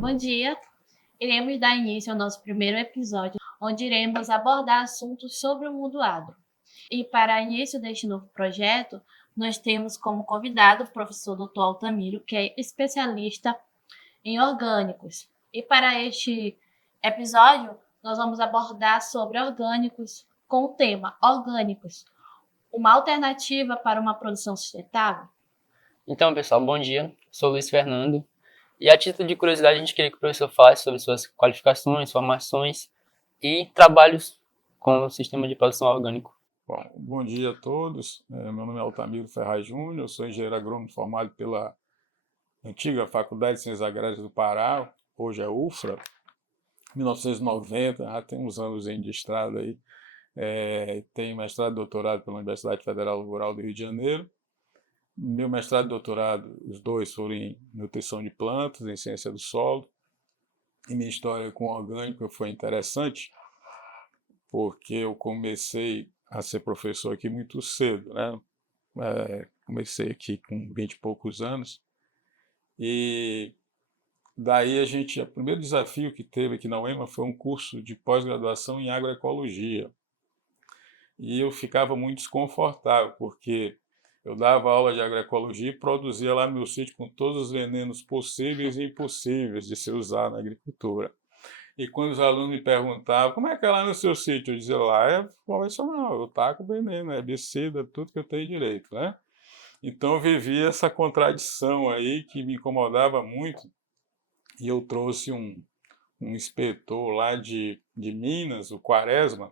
Bom dia! Iremos dar início ao nosso primeiro episódio, onde iremos abordar assuntos sobre o mundo agro. E para início deste novo projeto, nós temos como convidado o professor Dr. Altamiro, que é especialista em orgânicos. E para este episódio, nós vamos abordar sobre orgânicos com o tema orgânicos, uma alternativa para uma produção sustentável. Então, pessoal, bom dia. Sou Luiz Fernando. E a título de curiosidade, a gente queria que o professor falasse sobre suas qualificações, formações e trabalhos com o sistema de produção orgânico. Bom dia a todos. Meu nome é Altamiro Ferraz Júnior, sou engenheiro agrônomo formado pela antiga Faculdade de Ciências Agrárias do Pará, hoje é UFRA, 1990, já tem uns anos de estrada aí. Tenho mestrado e doutorado pela Universidade Federal Rural do Rio de Janeiro. Meu mestrado e doutorado, os dois foram em nutrição de plantas, em ciência do solo. E minha história com orgânico foi interessante, porque eu comecei a ser professor aqui muito cedo, né? Comecei aqui com 20 e poucos anos. E daí o primeiro desafio que teve aqui na UEMA foi um curso de pós-graduação em agroecologia. E eu ficava muito desconfortável, porque eu dava aula de agroecologia e produzia lá no meu sítio com todos os venenos possíveis e impossíveis de se usar na agricultura. E quando os alunos me perguntavam, como é que é lá no seu sítio? Eu dizia, lá é convencional, eu taco veneno, é herbicida, tudo que eu tenho direito, né? Então eu vivi essa contradição aí que me incomodava muito. E eu trouxe um inspetor lá de Minas, o Quaresma,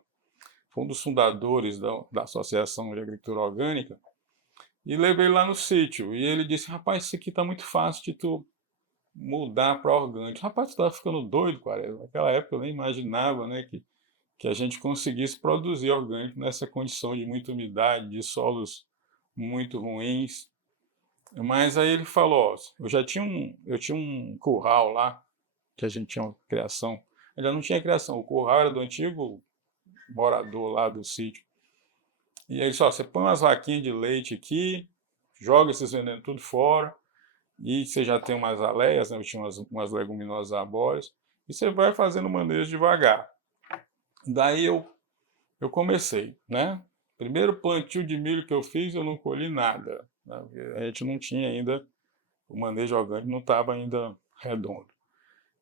foi um dos fundadores da Associação de Agricultura Orgânica, e levei lá no sítio. E ele disse, rapaz, isso aqui está muito fácil de tu mudar para orgânico. Rapaz, tu está ficando doido, Quaresma. Naquela época eu nem imaginava, né, que a gente conseguisse produzir orgânico nessa condição de muita umidade, de solos muito ruins. Mas aí ele falou, ó, eu tinha um curral lá, que a gente tinha uma criação. Ainda não tinha criação, o curral era do antigo morador lá do sítio. E aí ele disse, ó, você põe umas vaquinhas de leite aqui, joga esses venenos tudo fora, e você já tem umas aleias, né? Eu tinha umas leguminosas arbóreas, e você vai fazendo manejo devagar. Daí eu comecei, né? Primeiro plantio de milho que eu fiz, eu não colhi nada, né? A gente não tinha ainda, o manejo orgânico não estava ainda redondo.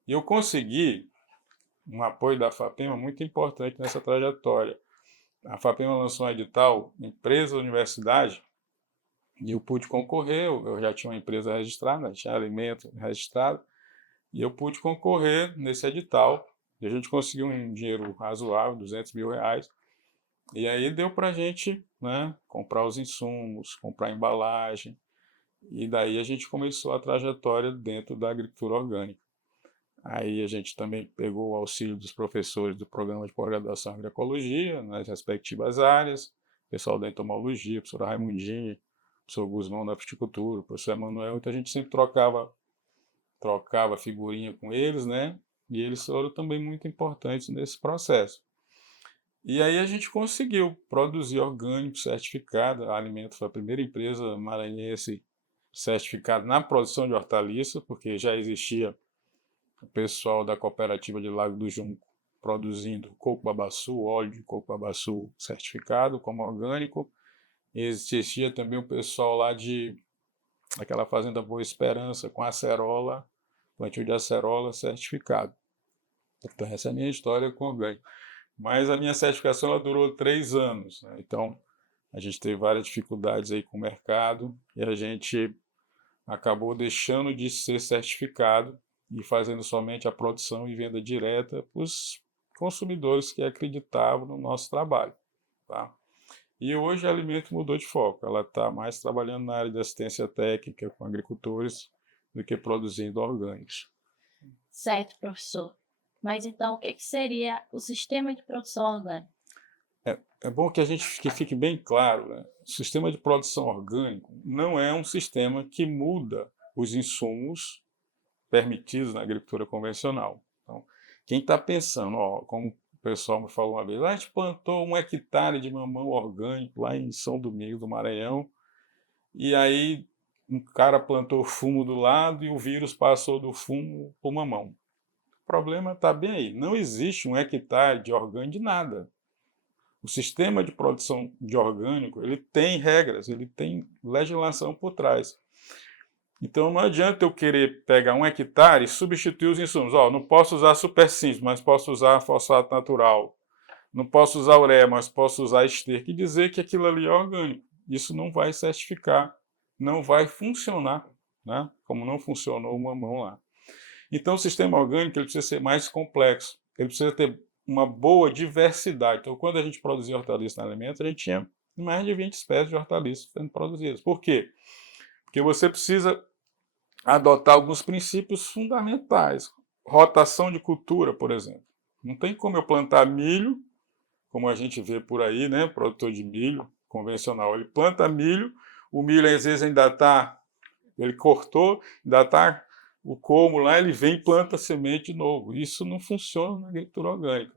E eu consegui um apoio da FAPEMA muito importante nessa trajetória. A FAPEMA lançou um edital, empresa, universidade, e eu pude concorrer, eu já tinha uma empresa registrada, tinha alimento registrado, e eu pude concorrer nesse edital, e a gente conseguiu um dinheiro razoável, R$ 200 mil, e aí deu para a gente, né, comprar os insumos, comprar a embalagem, e daí a gente começou a trajetória dentro da agricultura orgânica. Aí a gente também pegou o auxílio dos professores do programa de pós-graduação em agroecologia, nas respectivas áreas, pessoal da entomologia, professor Raimundinho, professor Guzmão da fruticultura, professor Emanuel, então a gente sempre trocava figurinha com eles, né? E eles foram também muito importantes nesse processo. E aí a gente conseguiu produzir orgânico certificado, a Alimento foi a primeira empresa maranhense certificada na produção de hortaliças, porque já existia o pessoal da cooperativa de Lago do Junco produzindo coco-babaçu, óleo de coco-babaçu certificado como orgânico. E existia também o pessoal lá daquela fazenda Boa Esperança com acerola, plantio de acerola certificado. Então essa é a minha história com orgânico. Mas a minha certificação ela durou 3 anos, né? Então a gente teve várias dificuldades aí com o mercado e a gente acabou deixando de ser certificado e fazendo somente a produção e venda direta para os consumidores que acreditavam no nosso trabalho, tá? E hoje a Alimento mudou de foco, ela está mais trabalhando na área de assistência técnica com agricultores do que produzindo orgânicos. Certo, professor. Mas então, o que seria o sistema de produção orgânica? É bom que fique bem claro, né? O sistema de produção orgânico não é um sistema que muda os insumos permitidos na agricultura convencional. Então, quem está pensando, ó, como o pessoal me falou uma vez, a gente plantou 1 hectare de mamão orgânico lá em São Domingos do Maranhão, e aí um cara plantou fumo do lado e o vírus passou do fumo para o mamão. O problema está bem aí. Não existe um hectare de orgânico de nada. O sistema de produção de orgânico, ele tem regras, ele tem legislação por trás. Então não adianta eu querer pegar 1 hectare e substituir os insumos. Não posso usar super simples, mas posso usar fosfato natural. Não posso usar ureia, mas posso usar esterco e dizer que aquilo ali é orgânico. Isso não vai certificar, não vai funcionar, né? Como não funcionou o mamão lá. Então o sistema orgânico ele precisa ser mais complexo, ele precisa ter uma boa diversidade. Então quando a gente produzia hortaliças no alimento, a gente tinha mais de 20 espécies de hortaliças sendo produzidas. Por quê? Porque você precisa adotar alguns princípios fundamentais. Rotação de cultura, por exemplo. Não tem como eu plantar milho, como a gente vê por aí, né? Produtor de milho convencional. Ele planta milho, o milho às vezes ainda está, ele cortou, ainda está o colmo lá, ele vem e planta semente de novo. Isso não funciona na agricultura orgânica.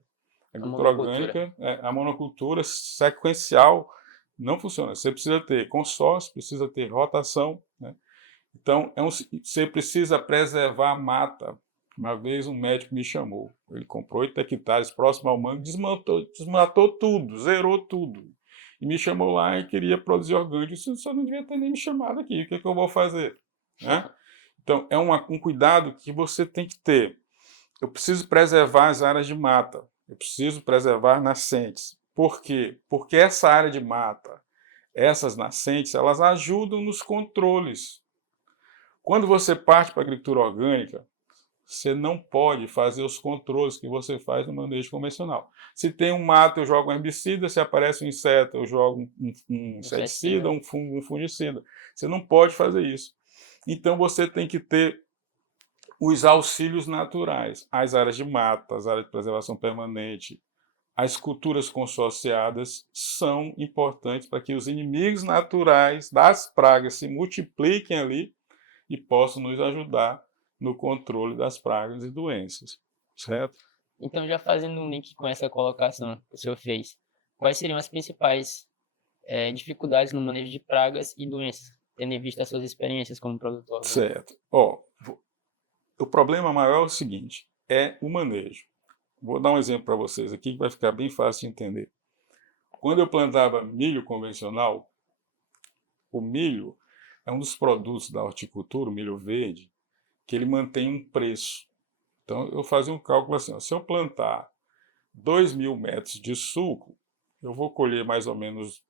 A agricultura orgânica, a monocultura sequencial não funciona. Você precisa ter consórcio, precisa ter rotação, né? Então, você precisa preservar a mata. Uma vez um médico me chamou, ele comprou 8 hectares próximo ao mangue, desmatou tudo, zerou tudo. E me chamou lá e queria produzir orgânico. Isso só não devia ter nem me chamado aqui, o que eu vou fazer? Né? Então, é um cuidado que você tem que ter. Eu preciso preservar as áreas de mata, eu preciso preservar nascentes. Por quê? Porque essa área de mata, essas nascentes, elas ajudam nos controles. Quando você parte para a agricultura orgânica, você não pode fazer os controles que você faz no manejo convencional. Se tem um mato, eu jogo um herbicida, se aparece um inseto, eu jogo um inseticida, um fungicida. Você não pode fazer isso. Então você tem que ter os auxílios naturais, as áreas de mata, as áreas de preservação permanente, as culturas consorciadas são importantes para que os inimigos naturais das pragas se multipliquem ali e possam nos ajudar no controle das pragas e doenças, certo? Então, já fazendo um link com essa colocação que o senhor fez, quais seriam as principais dificuldades no manejo de pragas e doenças, tendo em vista as suas experiências como produtor? Certo. O problema maior é o seguinte, é o manejo. Vou dar um exemplo para vocês aqui que vai ficar bem fácil de entender. Quando eu plantava milho convencional, o milho é um dos produtos da horticultura, o milho verde, que ele mantém um preço. Então, eu fazia um cálculo assim, se eu plantar 2.000 metros de suco, eu vou colher mais ou menos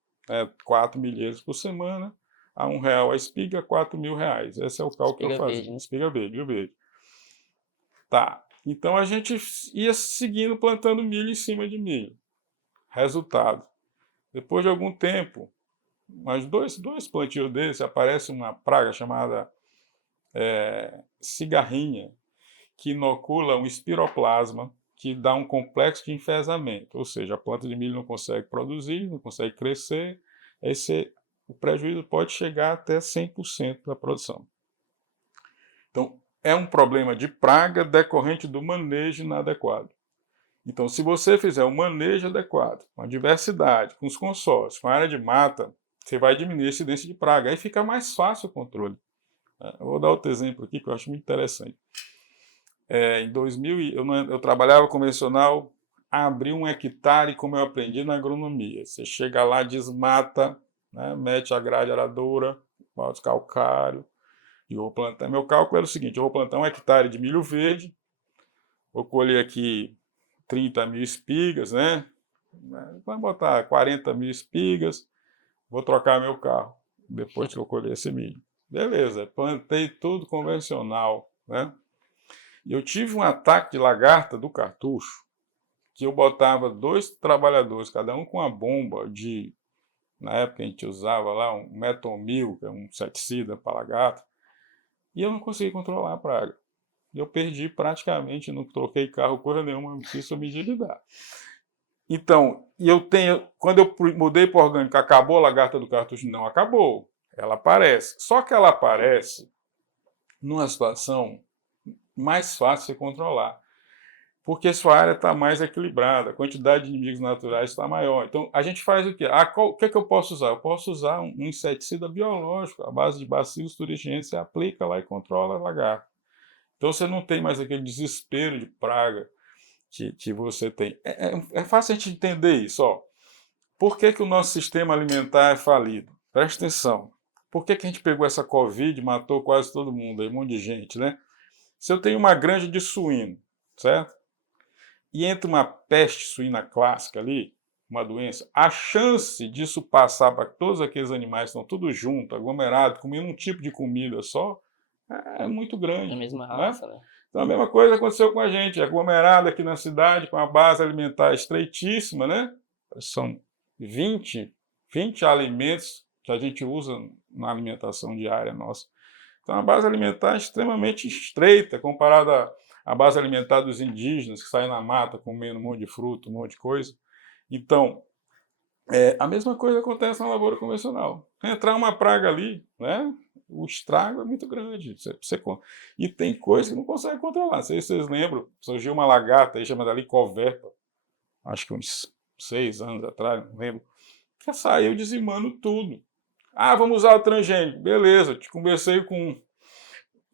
4 milheiros por semana, a R$1 a espiga, R$4.000. Esse é o cálculo que eu fazia. Verde, né? Espiga verde, milho verde. Tá, então a gente ia seguindo plantando milho em cima de milho. Resultado, depois de algum tempo, mais dois plantios desses, aparece uma praga chamada cigarrinha, que inocula um espiroplasma, que dá um complexo de enfesamento, ou seja, a planta de milho não consegue produzir, não consegue crescer, o prejuízo pode chegar até 100% da produção. Então, é um problema de praga decorrente do manejo inadequado. Então, se você fizer um manejo adequado, com a diversidade, com os consórcios, com a área de mata, você vai diminuir a incidência de praga. Aí fica mais fácil o controle. Eu vou dar outro exemplo aqui que eu acho muito interessante. Em 2000, eu trabalhava convencional, abri 1 hectare, como eu aprendi na agronomia. Você chega lá, desmata, né, mete a grade aradora, bota calcário, e eu vou plantar. Meu cálculo era o seguinte, eu vou plantar 1 hectare de milho verde, vou colher aqui 30.000 espigas, né? Vai botar 40.000 espigas, vou trocar meu carro, depois que eu colher esse milho. Beleza, plantei tudo convencional, né? E eu tive um ataque de lagarta do cartucho, que eu botava 2 trabalhadores, cada um com uma bomba de, na época a gente usava lá um metomil, que é um inseticida para lagarta, e eu não consegui controlar a praga. Eu perdi praticamente, não troquei carro, coisa nenhuma, não fiz sob medida de dar. Então, quando eu mudei para o orgânico, acabou a lagarta do cartucho? Não acabou. Ela aparece. Só que ela aparece numa situação mais fácil de controlar. porque sua área está mais equilibrada, a quantidade de inimigos naturais está maior. Então, a gente faz o quê? O que é que eu posso usar? Eu posso usar um inseticida biológico, à base de bacilos thuringienses, você aplica lá e controla a lagarta. Então, você não tem mais aquele desespero de praga que você tem. É fácil a gente entender isso. Ó. Por que o nosso sistema alimentar é falido? Presta atenção. Por que a gente pegou essa Covid e matou quase todo mundo, aí, um monte de gente, né? Se eu tenho uma granja de suíno, certo? E entra uma peste suína clássica ali, uma doença, a chance disso passar para todos aqueles animais que estão tudo junto, aglomerados, comendo um tipo de comida só, é muito grande. É a mesma Né? raça, né? Então a mesma coisa aconteceu com a gente, aglomerado aqui na cidade, com a base alimentar estreitíssima, né? São 20 alimentos que a gente usa na alimentação diária nossa. Então a base alimentar é extremamente estreita comparada à base alimentar dos indígenas que saem na mata comendo um monte de fruta, um monte de coisa. Então, a mesma coisa acontece na lavoura convencional. Entrar uma praga ali, né? O estrago é muito grande. E tem coisa que não consegue controlar. Não sei se vocês lembram, surgiu uma lagarta aí chamada Licoverpa, acho que uns 6 anos atrás, não lembro, que saiu dizimando tudo. Ah, vamos usar o transgênico. Beleza, te conversei com...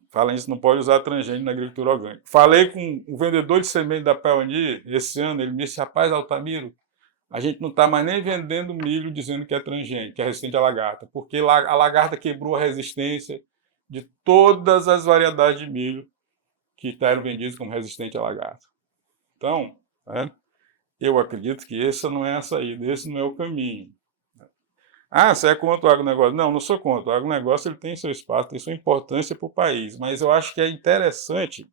Falando isso, não pode usar transgênico na agricultura orgânica. Falei com o vendedor de semente da Pioneer esse ano, ele me disse, rapaz, Altamiro, a gente não está mais nem vendendo milho dizendo que é transgênico, que é resistente à lagarta, porque a lagarta quebrou a resistência de todas as variedades de milho que eram vendidas como resistente à lagarta. Então, eu acredito que essa não é a saída, esse não é o caminho. Ah, você é contra o agronegócio? Não, não sou contra. O agronegócio ele tem seu espaço, tem sua importância para o país, mas eu acho que é interessante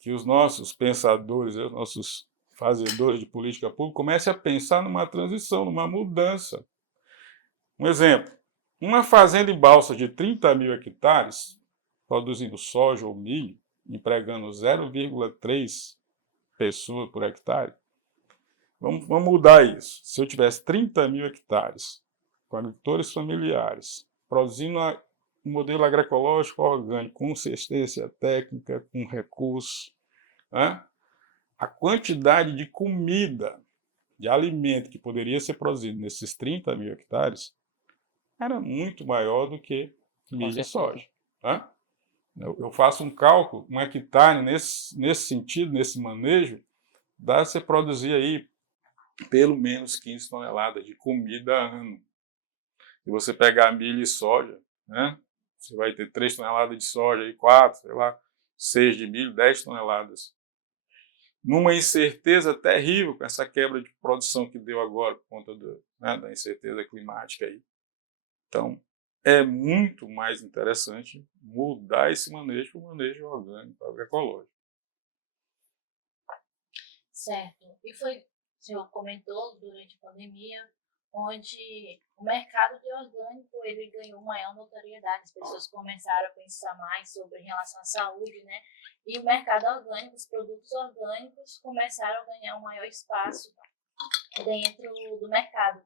que os nossos pensadores, os nossos fazedores de política pública comecem a pensar numa transição, numa mudança. Um exemplo, uma fazenda em Balsas de 30 mil hectares, produzindo soja ou milho, empregando 0,3 pessoas por hectare, vamos mudar isso. Se eu tivesse 30 mil hectares, com agricultores familiares, produzindo um modelo agroecológico orgânico, com assistência técnica, com recursos, né? A quantidade de comida, de alimento que poderia ser produzido nesses 30 mil hectares era muito maior do que milho e soja. Né? Eu faço um cálculo, um hectare nesse sentido, nesse manejo, dá para você produzir aí pelo menos 15 toneladas de comida ano. Se você pegar milho e soja, né, você vai ter 3 toneladas de soja, e 4, sei lá, 6 de milho, 10 toneladas. Numa incerteza terrível com essa quebra de produção que deu agora por conta da incerteza climática aí. Então, é muito mais interessante mudar esse manejo para o manejo orgânico, agroecológico. Certo. E foi, o senhor comentou durante a pandemia, onde o mercado de orgânico ele ganhou maior notoriedade, as pessoas começaram a pensar mais sobre em relação à saúde, né? E o mercado orgânico, os produtos orgânicos começaram a ganhar um maior espaço dentro do mercado.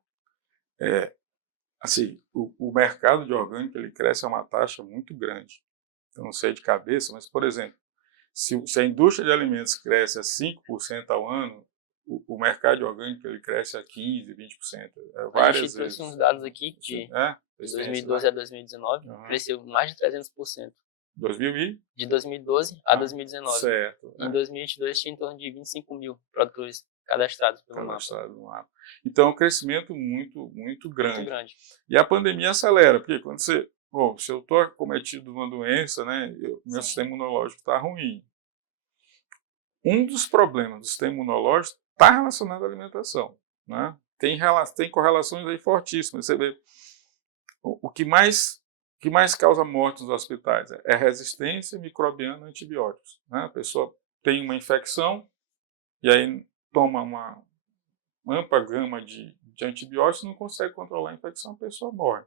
Assim, o mercado de orgânico ele cresce a uma taxa muito grande. Eu não sei de cabeça, mas, por exemplo, se a indústria de alimentos cresce a 5% ao ano, o mercado de orgânico ele cresce a 15%, 20%. A gente trouxe uns dados aqui de 2012 né? a 2019, cresceu mais de 300%. 2000 e? De 2012 a 2019. Certo. Em 2022 tinha em torno de 25 mil produtores cadastrados pelo mapa. Então, é um crescimento muito, muito grande. Muito grande. E a pandemia acelera, porque quando se eu estou acometido de uma doença, né, meu sistema imunológico está ruim. Um dos problemas do sistema imunológico está relacionado à alimentação. Né? Tem correlações aí fortíssimas. Você vê, o que mais causa morte nos hospitais é resistência microbiana a antibióticos. Né? A pessoa tem uma infecção e aí toma uma ampla gama de antibióticos e não consegue controlar a infecção, a pessoa morre.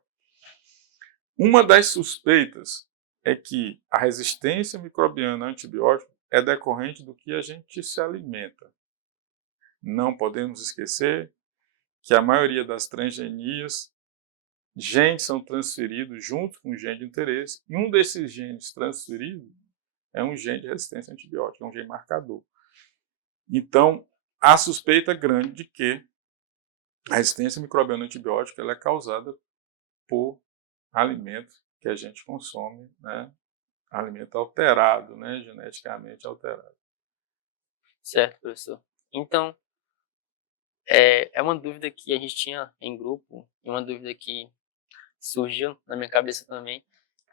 Uma das suspeitas é que a resistência microbiana a antibiótico é decorrente do que a gente se alimenta. Não podemos esquecer que a maioria das transgenias, genes são transferidos junto com o gene de interesse, e um desses genes transferidos é um gene de resistência a antibiótico, é um gene marcador. Então, há suspeita grande de que a resistência microbiana antibiótica ela é causada por alimento que a gente consome, né? Alimento alterado, né? Geneticamente alterado. Certo, professor. Então, é uma dúvida que a gente tinha em grupo, e uma dúvida que surgiu na minha cabeça também.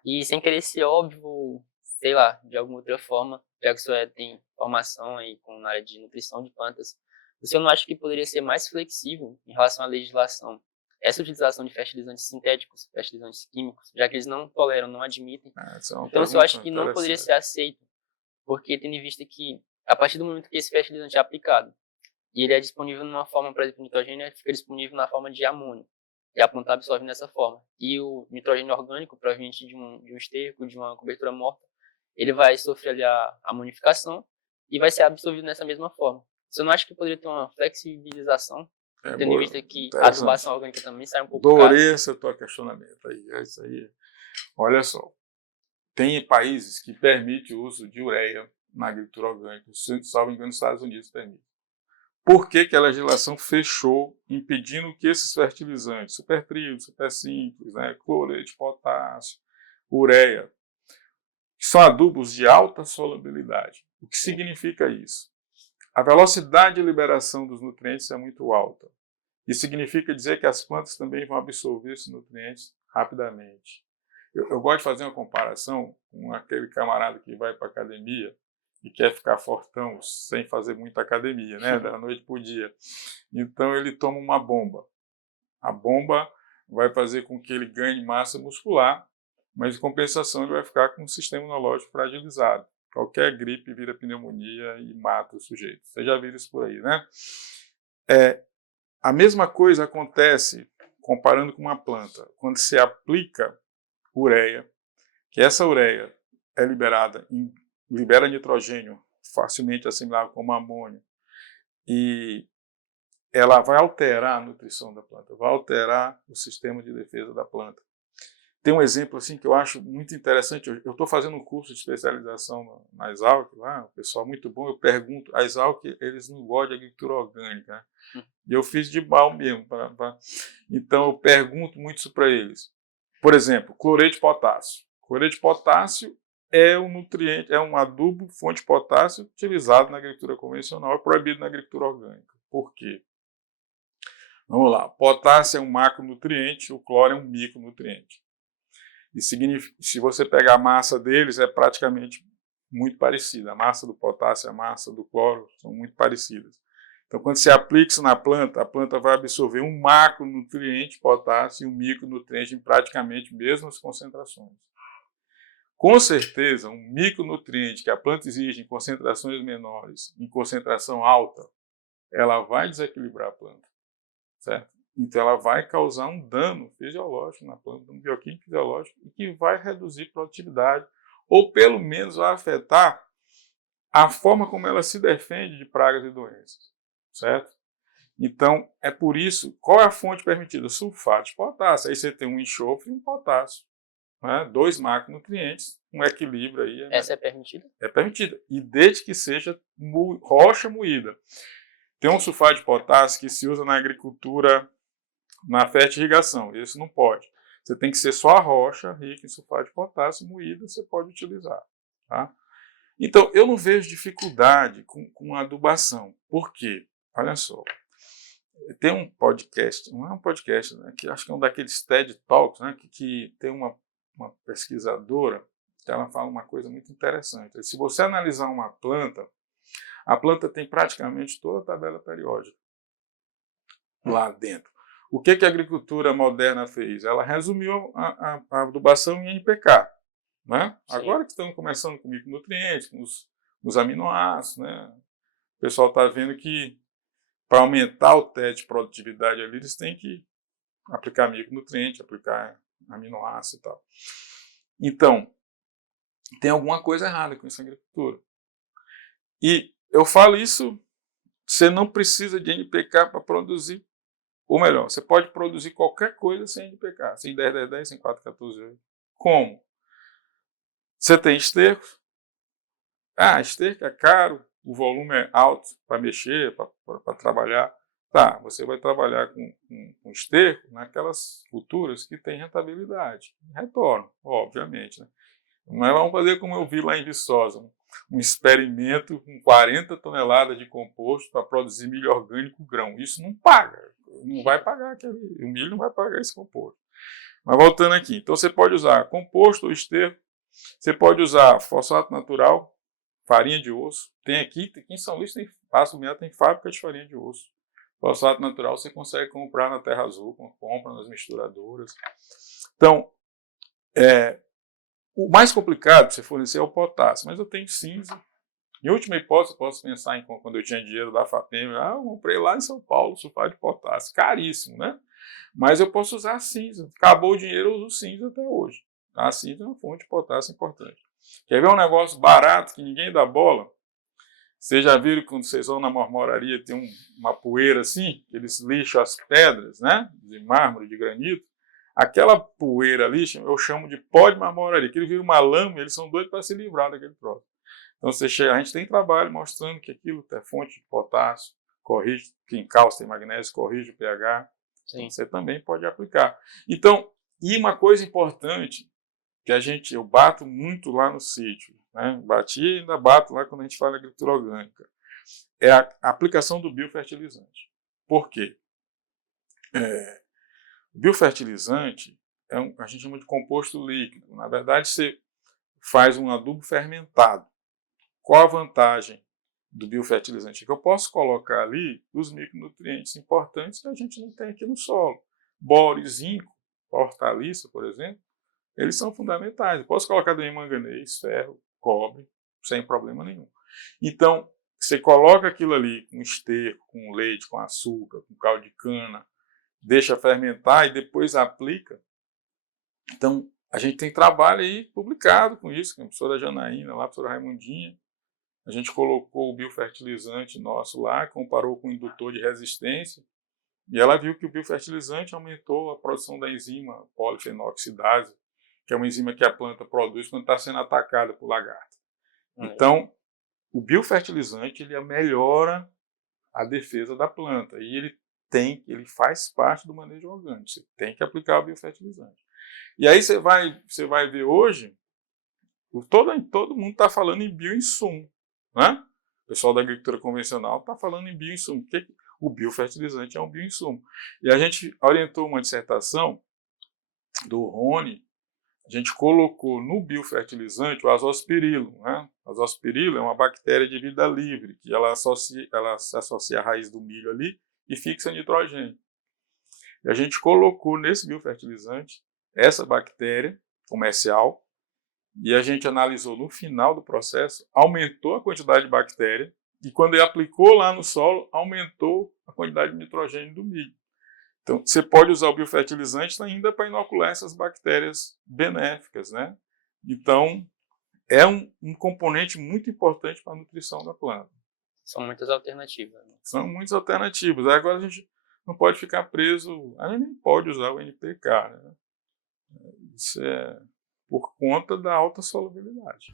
E sem querer ser óbvio, sei lá, de alguma outra forma, já que o senhor tem formação aí na área de nutrição de plantas, o senhor não acha que poderia ser mais flexível em relação à legislação essa utilização de fertilizantes sintéticos, fertilizantes químicos, já que eles não toleram, não admitem? Essa é uma Então, o senhor acha pergunta que não poderia interessante. ser aceito, porque tendo em vista que, a partir do momento que esse fertilizante é aplicado, e ele é disponível numa forma, por exemplo, nitrogênio, ele fica disponível na forma de amônio. E a planta absorve dessa forma. E o nitrogênio orgânico, proveniente de um esterco, de uma cobertura morta, ele vai sofrer ali a amonificação e vai ser absorvido dessa mesma forma. Você não acha que poderia ter uma flexibilização, tendo em vista que a adubação orgânica também sai um pouco caro? Adorei esse teu questionamento aí. É isso aí. Olha só. Tem países que permitem o uso de ureia na agricultura orgânica. Salvo engano, os Estados Unidos permite. Por que que a legislação fechou, impedindo que esses fertilizantes, supertrio, super simples, né, cloreto de potássio, ureia, que são adubos de alta solubilidade? O que significa isso? A velocidade de liberação dos nutrientes é muito alta. Isso significa dizer que as plantas também vão absorver esses nutrientes rapidamente. Eu gosto de fazer uma comparação com aquele camarada que vai para a academia e quer ficar fortão sem fazer muita academia, né, da noite para o dia. Então ele toma uma bomba. A bomba vai fazer com que ele ganhe massa muscular, mas em compensação ele vai ficar com um sistema imunológico fragilizado. Qualquer gripe vira pneumonia e mata o sujeito. Vocês já viram isso por aí, né? A mesma coisa acontece comparando com uma planta. Quando se aplica ureia, que essa ureia é libera nitrogênio facilmente assimilável como amônio, e ela vai alterar a nutrição da planta, vai alterar o sistema de defesa da planta. Tem um exemplo assim que eu acho muito interessante. Eu estou fazendo um curso de especialização na Exalc, lá, o pessoal muito bom. Eu pergunto, a Exalc, eles não gostam de agricultura orgânica, né? E eu fiz de mal mesmo. Então eu pergunto muito isso para eles. Por exemplo, cloreto de potássio. Cloreto de potássio é um nutriente, é um adubo, fonte de potássio utilizado na agricultura convencional, é proibido na agricultura orgânica. Por quê? Vamos lá. Potássio é um macronutriente, o cloro é um micronutriente. E se você pegar a massa deles, é praticamente muito parecida. A massa do potássio e a massa do cloro são muito parecidas. Então, quando você aplica isso na planta, a planta vai absorver um macronutriente, potássio, e um micronutriente em praticamente mesmas concentrações. Com certeza, um micronutriente que a planta exige em concentrações menores, em concentração alta, ela vai desequilibrar a planta, certo? Então, ela vai causar um dano fisiológico na planta, um bioquímico fisiológico, e que vai reduzir a produtividade, ou pelo menos vai afetar a forma como ela se defende de pragas e doenças, certo? Então, é por isso, qual é a fonte permitida? Sulfato de potássio. Aí você tem um enxofre e um potássio, né? 2 macronutrientes, um equilíbrio aí. Essa é permitida? É permitida, e desde que seja rocha moída. Tem um sulfato de potássio que se usa na agricultura, na fertirrigação. Esse não pode. Você tem que ser só a rocha rica em sulfato de potássio moída, você pode utilizar. Tá? Então, eu não vejo dificuldade com a adubação. Por quê? Olha só. Tem um podcast, não é um podcast, né, que acho que é um daqueles TED Talks, né, que tem uma pesquisadora, que ela fala uma coisa muito interessante. Se você analisar uma planta, a planta tem praticamente toda a tabela periódica lá dentro. O que a agricultura moderna fez? Ela resumiu a adubação em NPK. Né? Agora que estamos começando com micronutrientes, com os aminoácidos, né? O pessoal está vendo que para aumentar o teste de produtividade ali, eles têm que aplicar micronutriente, aplicar aminoácido e tal. Então, tem alguma coisa errada com essa agricultura. E eu falo isso, você não precisa de NPK para produzir. Ou melhor, você pode produzir qualquer coisa sem NPK, sem 10-10-10, sem 4-14-8. Como? Você tem esterco? Esterco é caro, o volume é alto para mexer, para trabalhar. Tá, você vai trabalhar com esterco naquelas culturas que têm rentabilidade. Retorno, obviamente. Né? Mas vamos fazer como eu vi lá em Viçosa, um experimento com 40 toneladas de composto para produzir milho orgânico grão. Isso não paga, não vai pagar o milho não vai pagar esse composto. Mas voltando aqui, então você pode usar composto ou esterco, você pode usar fosfato natural, farinha de osso. Tem aqui em São Luís, tem Passo Mel, tem fábrica de farinha de osso. Fosfato natural você consegue comprar na Terra Azul, compra nas misturadoras. Então, o mais complicado para você fornecer é o potássio, mas eu tenho cinza. Em última hipótese, eu posso pensar em quando eu tinha dinheiro da FAPEM, eu comprei lá em São Paulo sulfato de potássio, caríssimo, né? Mas eu posso usar cinza. Acabou o dinheiro, eu uso cinza até hoje. A cinza é uma fonte de potássio importante. Quer ver um negócio barato que ninguém dá bola? Vocês já viram quando vocês vão na marmoraria, tem uma poeira assim, eles lixam as pedras, né? De mármore, de granito. Aquela poeira ali, eu chamo de pó de marmoraria, que ele vira uma lama, eles são doidos para se livrar daquele próximo. Então a gente tem trabalho mostrando que aquilo é fonte de potássio, corrige, que em cálcio tem magnésio, corrige o pH. Sim. Você também pode aplicar. Então, e uma coisa importante, que eu bato muito lá no sítio, né? Bati e ainda bato lá quando a gente fala de agricultura orgânica, é a aplicação do biofertilizante. Por quê? O biofertilizante a gente chama de composto líquido. Na verdade, você faz um adubo fermentado. Qual a vantagem do biofertilizante? É que eu posso colocar ali os micronutrientes importantes que a gente não tem aqui no solo. Boro e zinco, hortaliça, por exemplo, eles são fundamentais. Eu posso colocar também manganês, ferro, cobre, sem problema nenhum. Então, você coloca aquilo ali com esterco, com leite, com açúcar, com caldo de cana, deixa fermentar e depois aplica. Então, a gente tem trabalho aí publicado com isso, com a professora Janaína, lá, a professora Raimundinha. A gente colocou o biofertilizante nosso lá, comparou com o indutor de resistência, e ela viu que o biofertilizante aumentou a produção da enzima polifenoxidase, que é uma enzima que a planta produz quando está sendo atacada por lagarto. Então, o biofertilizante ele melhora a defesa da planta, e ele faz parte do manejo orgânico. Você tem que aplicar o biofertilizante. E aí você vai ver hoje, todo mundo está falando em bioinsumo, né? O pessoal da agricultura convencional está falando em bioinsumo. O biofertilizante é um bioinsumo. E a gente orientou uma dissertação do Rony, a gente colocou no biofertilizante o azospirilo. Né? O azospirilo é uma bactéria de vida livre, que ela se associa à raiz do milho ali e fixa nitrogênio. E a gente colocou nesse biofertilizante essa bactéria comercial e a gente analisou no final do processo, aumentou a quantidade de bactéria e quando ele aplicou lá no solo, aumentou a quantidade de nitrogênio do milho. Então, você pode usar o biofertilizante ainda para inocular essas bactérias benéficas, né? Então, é um componente muito importante para a nutrição da planta. São muitas alternativas. Né? São muitas alternativas. Agora a gente não pode ficar preso, a gente nem pode usar o NPK, né? Isso é por conta da alta solubilidade.